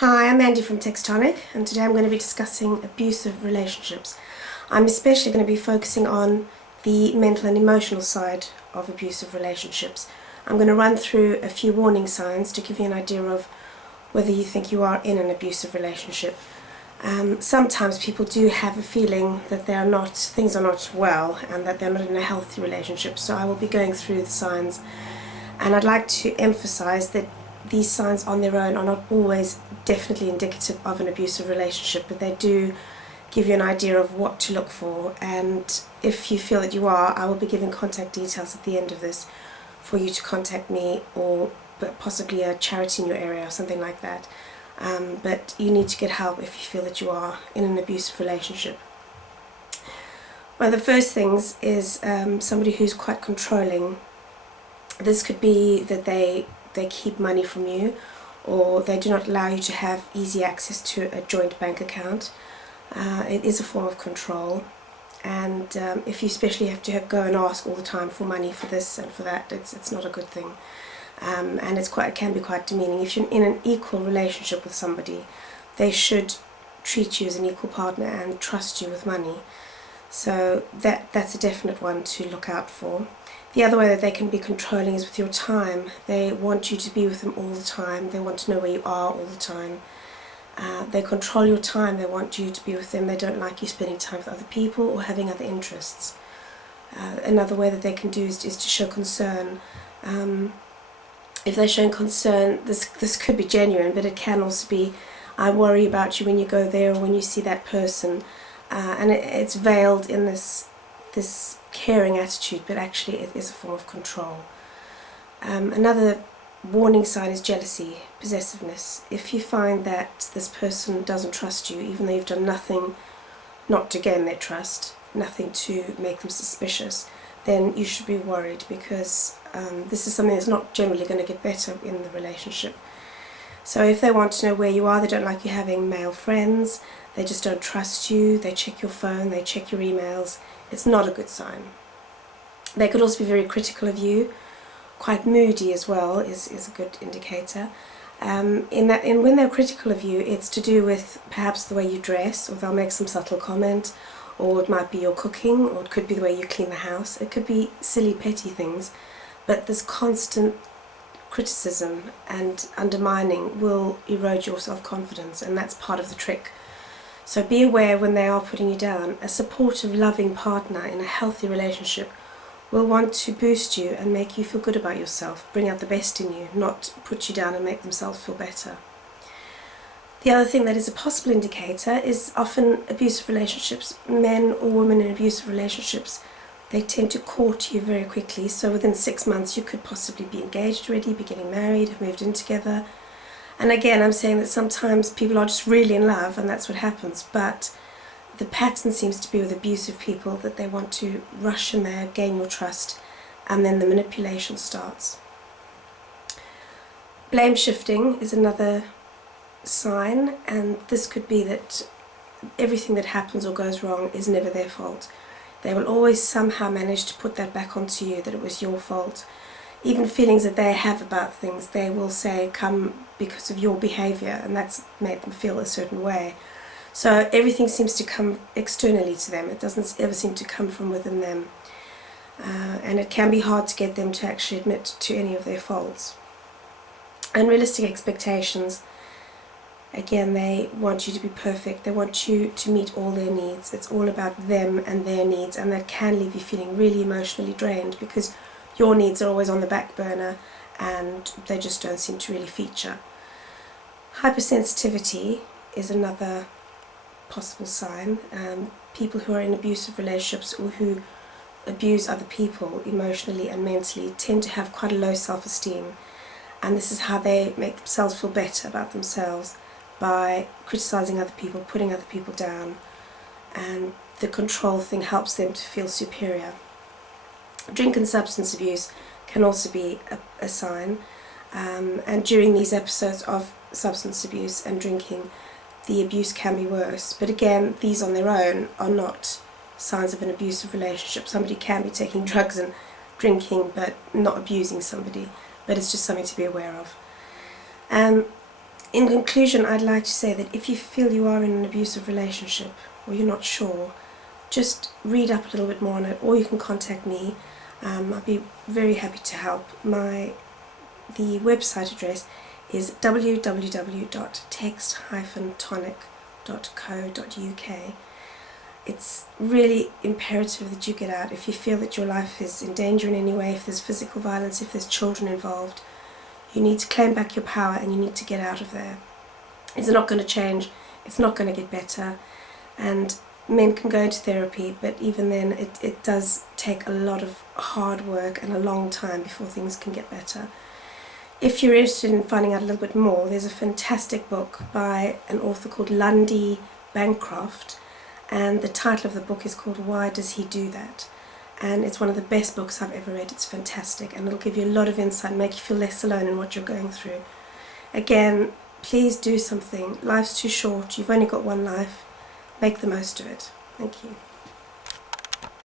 Hi, I'm Mandy from Textonic, and today I'm going to be discussing abusive relationships. I'm especially going to be focusing on the mental and emotional side of abusive relationships. I'm going to run through a few warning signs to give you an idea of whether you think you are in an abusive relationship. Sometimes people do have a feeling that things are not well and that they're not in a healthy relationship, so I will be going through the signs, and I'd like to emphasize that these signs on their own are not always definitely indicative of an abusive relationship, but they do give you an idea of what to look for. And if you feel that you are, I will be giving contact details at the end of this for you to contact me, or possibly a charity in your area or something like that. But you need to get help if you feel that you are in an abusive relationship. One of the first things is somebody who's quite controlling. This could be that they keep money from you, or they do not allow you to have easy access to a joint bank account. It is a form of control, and if you especially have to go and ask all the time for money for this and for that, it's not a good thing, and it can be quite demeaning. If you're in an equal relationship with somebody, they should treat you as an equal partner and trust you with money. So that's a definite one to look out for. The other way that they can be controlling is with your time. They want you to be with them all the time. They want to know where you are all the time. They control your time. They want you to be with them. They don't like you spending time with other people or having other interests. Another way that they can do is to show concern. If they're showing concern, this could be genuine, but it can also be, I worry about you when you go there or when you see that person. And it's veiled in this caring attitude, but actually it is a form of control. Another warning sign is jealousy, possessiveness. If you find that this person doesn't trust you, even though you've done nothing not to gain their trust, nothing to make them suspicious, then you should be worried, because this is something that's not generally going to get better in the relationship. So if they want to know where you are, they don't like you having male friends, they just don't trust you, they check your phone, they check your emails, it's not a good sign. They could also be very critical of you. Quite moody as well is a good indicator. When they're critical of you, it's to do with perhaps the way you dress, or they'll make some subtle comment, or it might be your cooking, or it could be the way you clean the house. It could be silly, petty things, but this constant criticism and undermining will erode your self-confidence, and that's part of the trick. So be aware when they are putting you down. A supportive, loving partner in a healthy relationship will want to boost you and make you feel good about yourself, bring out the best in you, not put you down and make themselves feel better. The other thing that is a possible indicator is often abusive relationships. Men or women in abusive relationships, they tend to court you very quickly. So within 6 months you could possibly be engaged already, be getting married, have moved in together. And again, I'm saying that sometimes people are just really in love and that's what happens, but the pattern seems to be with abusive people that they want to rush in there, gain your trust, and then the manipulation starts. Blame shifting is another sign, and this could be that everything that happens or goes wrong is never their fault. They will always somehow manage to put that back onto you, that it was your fault. Even feelings that they have about things, they will say come because of your behaviour, and that's made them feel a certain way. So everything seems to come externally to them. It doesn't ever seem to come from within them. And it can be hard to get them to actually admit to any of their faults. Unrealistic expectations. Again, they want you to be perfect. They want you to meet all their needs. It's all about them and their needs, and that can leave you feeling really emotionally drained, because your needs are always on the back burner and they just don't seem to really feature. Hypersensitivity is another possible sign. People who are in abusive relationships or who abuse other people emotionally and mentally tend to have quite a low self-esteem, and this is how they make themselves feel better about themselves, by criticizing other people, putting other people down, and the control thing helps them to feel superior. Drink and substance abuse can also be a sign, and during these episodes of substance abuse and drinking, the abuse can be worse. But again, these on their own are not signs of an abusive relationship. Somebody can be taking drugs and drinking but not abusing somebody, but it's just something to be aware of. In conclusion, I'd like to say that if you feel you are in an abusive relationship or you're not sure, just read up a little bit more on it, or you can contact me. I'd be very happy to help. The website address is www.text-tonic.co.uk. It's really imperative that you get out. If you feel that your life is in danger in any way, if there's physical violence, if there's children involved, you need to claim back your power and you need to get out of there. It's not going to change, it's not going to get better, and men can go into therapy, but even then it does take a lot of hard work and a long time before things can get better. If you're interested in finding out a little bit more, there's a fantastic book by an author called Lundy Bancroft, and the title of the book is called Why Does He Do That? And it's one of the best books I've ever read. It's fantastic, and it'll give you a lot of insight and make you feel less alone in what you're going through. Again, please do something. Life's too short. You've only got one life. Make the most of it. Thank you.